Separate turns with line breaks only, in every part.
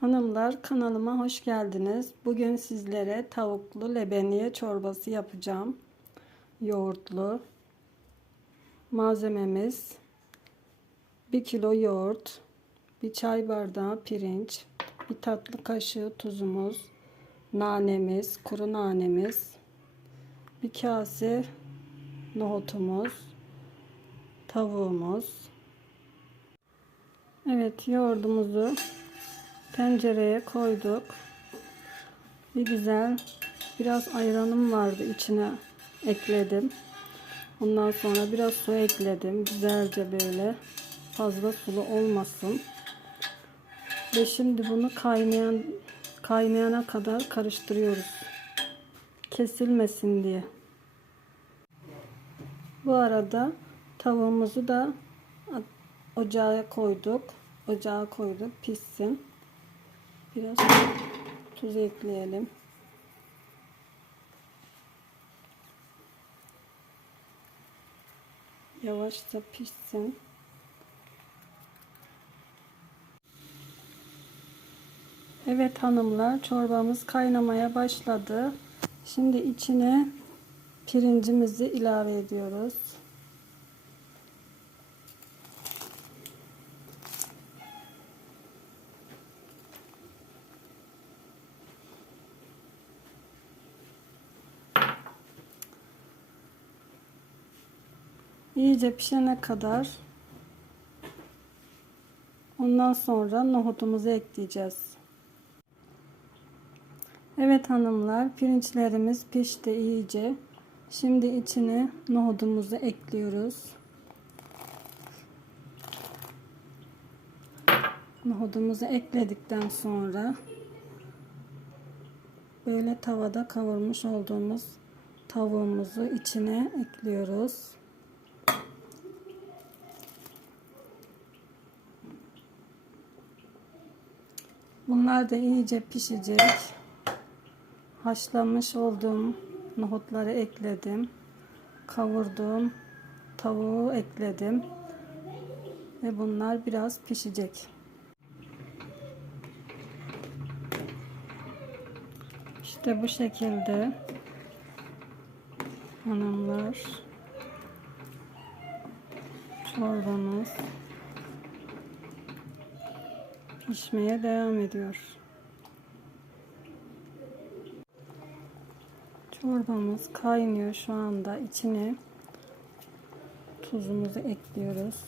Hanımlar kanalıma hoş geldiniz. Bugün sizlere tavuklu lebeniye çorbası yapacağım. Yoğurtlu. Malzememiz 1 kilo yoğurt, bir çay bardağı pirinç, bir tatlı kaşığı tuzumuz, nanemiz, kuru nanemiz, bir kase nohutumuz, tavuğumuz. Evet yoğurdumuzu tencereye koyduk. Bir güzel biraz ayranım vardı içine ekledim. Ondan sonra biraz su ekledim. Güzelce böyle fazla sulu olmasın. Ve şimdi bunu kaynayan kaynayana kadar karıştırıyoruz. Kesilmesin diye. Bu arada tavuğumuzu da ocağa koyduk. Ocağa koyduk pişsin. Biraz tuz ekleyelim. Yavaşça pişsin. Evet hanımlar çorbamız kaynamaya başladı. Şimdi içine pirincimizi ilave ediyoruz. İyice pişene kadar ondan sonra nohutumuzu ekleyeceğiz. Evet hanımlar pirinçlerimiz pişti iyice. Şimdi içine nohudumuzu ekliyoruz. Nohudumuzu ekledikten sonra böyle tavada kavurmuş olduğumuz tavuğumuzu içine ekliyoruz. Bunlar da iyice pişecek. Haşlanmış olduğum nohutları ekledim. Kavurduğum tavuğu ekledim. Ve bunlar biraz pişecek. İşte bu şekilde hanımlar çorbamız pişmeye devam ediyor. Çorbamız kaynıyor şu anda. İçine tuzumuzu ekliyoruz.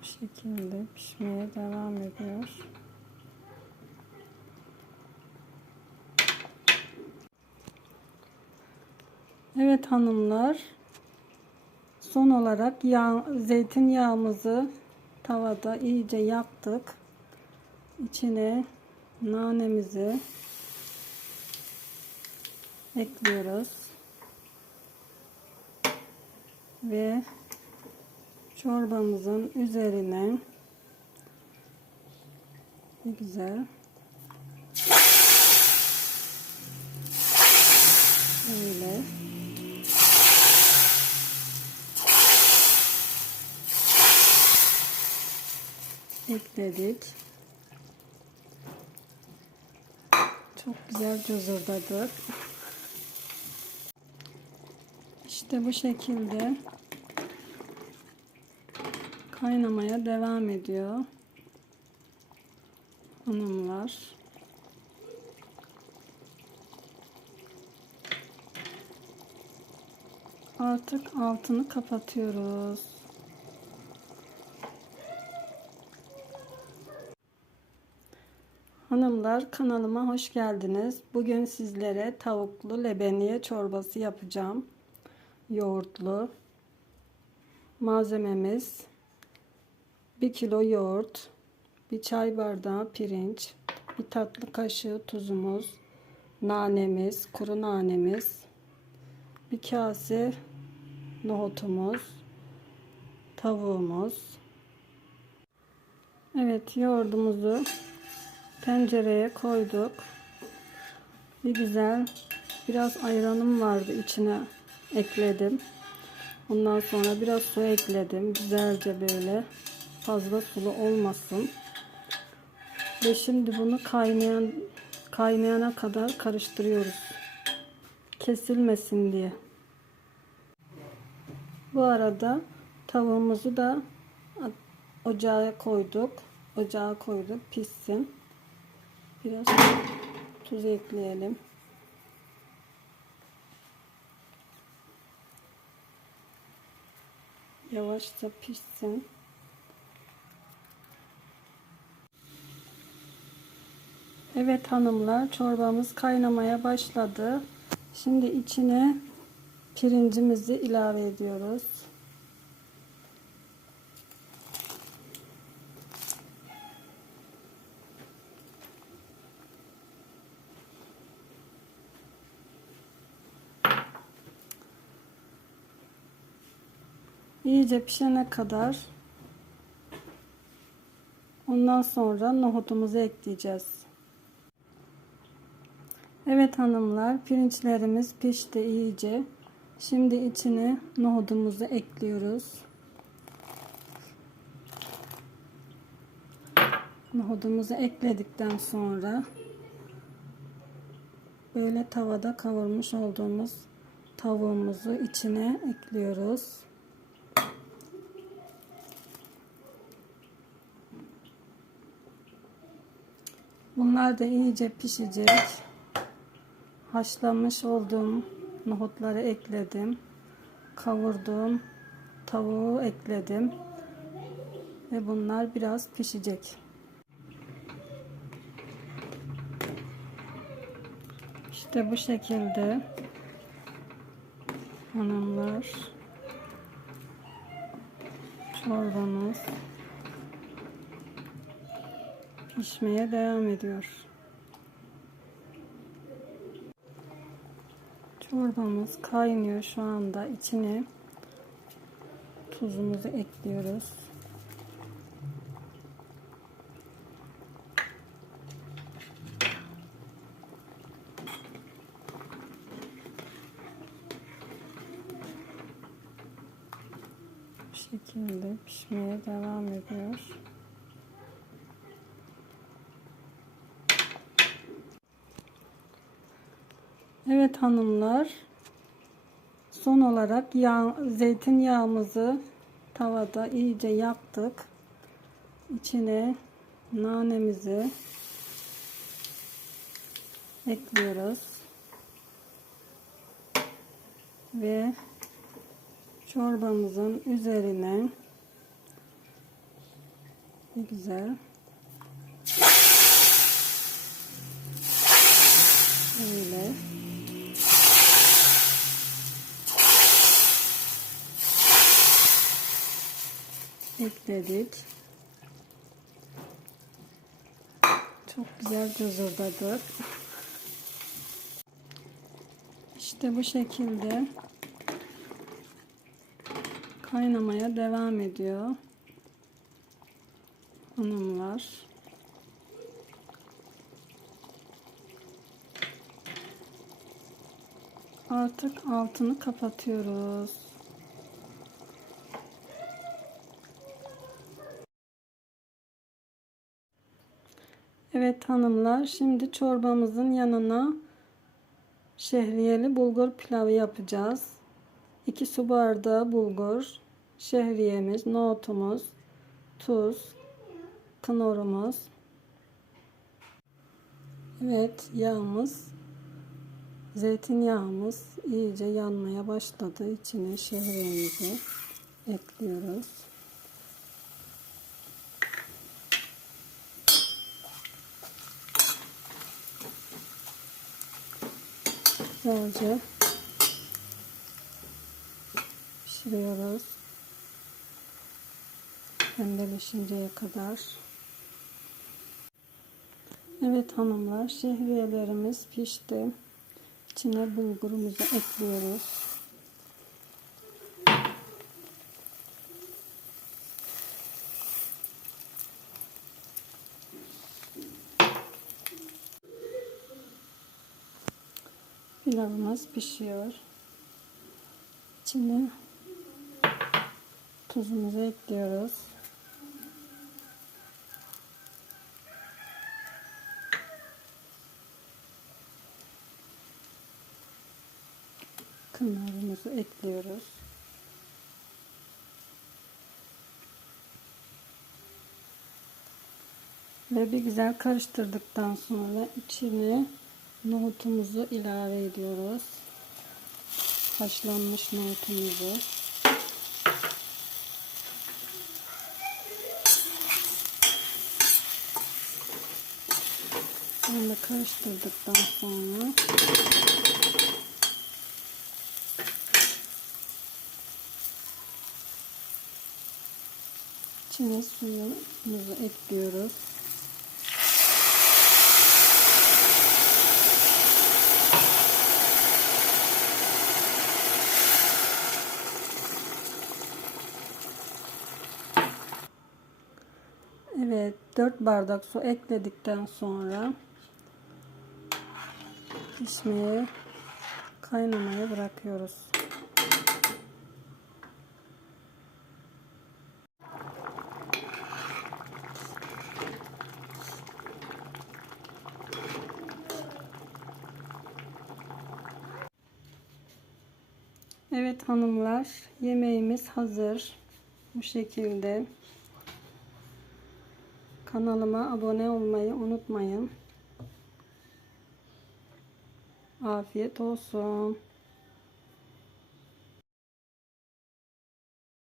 Bu şekilde pişmeye devam ediyor. Evet hanımlar. Son olarak yağ, zeytinyağımızı tavada iyice yaktık. İçine nanemizi ekliyoruz. Ve çorbamızın üzerine güzel böyle ekledik. Çok güzel cozurdadık. İşte bu şekilde kaynamaya devam ediyor. Hanımlar. Artık altını kapatıyoruz. Hanımlar kanalıma hoş geldiniz. Bugün sizlere tavuklu lebeniye çorbası yapacağım. Yoğurtlu. Malzememiz 1 kilo yoğurt, bir çay bardağı pirinç, bir tatlı kaşığı tuzumuz, nanemiz, kuru nanemiz, bir kase nohutumuz, tavuğumuz. Evet yoğurdumuzu tencereye koyduk. Bir güzel biraz ayranım vardı içine ekledim. Ondan sonra biraz su ekledim. Güzelce böyle fazla sulu olmasın. Ve şimdi bunu kaynayan kaynayana kadar karıştırıyoruz. Kesilmesin diye. Bu arada tavuğumuzu da ocağa koyduk. Ocağa koyduk pişsin. Biraz tuz ekleyelim. Yavaşça pişsin. Evet hanımlar çorbamız kaynamaya başladı. Şimdi içine pirincimizi ilave ediyoruz. İyice pişene kadar ondan sonra nohutumuzu ekleyeceğiz. Evet hanımlar pirinçlerimiz pişti iyice. Şimdi içine nohudumuzu ekliyoruz. Nohudumuzu ekledikten sonra böyle tavada kavurmuş olduğumuz tavuğumuzu içine ekliyoruz. Bunlar da iyice pişecek. Haşlamış olduğum nohutları ekledim. Kavurduğum tavuğu ekledim. Ve bunlar biraz pişecek. İşte bu şekilde hanımlar çorbamız pişmeye devam ediyor. Çorbamız kaynıyor şu anda. İçine tuzumuzu ekliyoruz. Bu şekilde pişmeye devam ediyor. Evet hanımlar. Son olarak yağ, zeytinyağımızı tavada iyice yaktık. İçine nanemizi ekliyoruz. Ve çorbamızın üzerine güzel ekledik. Çok güzel cızırdadı. İşte bu şekilde kaynamaya devam ediyor. Hanımlar. Artık altını kapatıyoruz. Evet hanımlar şimdi çorbamızın yanına şehriyeli bulgur pilavı yapacağız. 2 su bardağı bulgur, şehriyemiz, nohutumuz, tuz, kınorumuz. Evet yağımız, zeytinyağımız iyice yanmaya başladı. İçine şehriyemizi ekliyoruz. Güzelce pişiriyoruz. Pembeleşinceye kadar. Evet hanımlar şehriyelerimiz pişti. İçine bulgurumuzu ekliyoruz. Pilavımız pişiyor. İçine tuzumuzu ekliyoruz. Kıymalarımızı ekliyoruz. Ve bir güzel karıştırdıktan sonra içine nohutumuzu ilave ediyoruz. Haşlanmış nohutumuzu. Bunu karıştırdıktan sonra içine suyumuzu ekliyoruz. Evet, 4 bardak su ekledikten sonra pişmeye, kaynamaya bırakıyoruz. Evet hanımlar, yemeğimiz hazır. Bu şekilde. Kanalıma abone olmayı unutmayın. Afiyet olsun.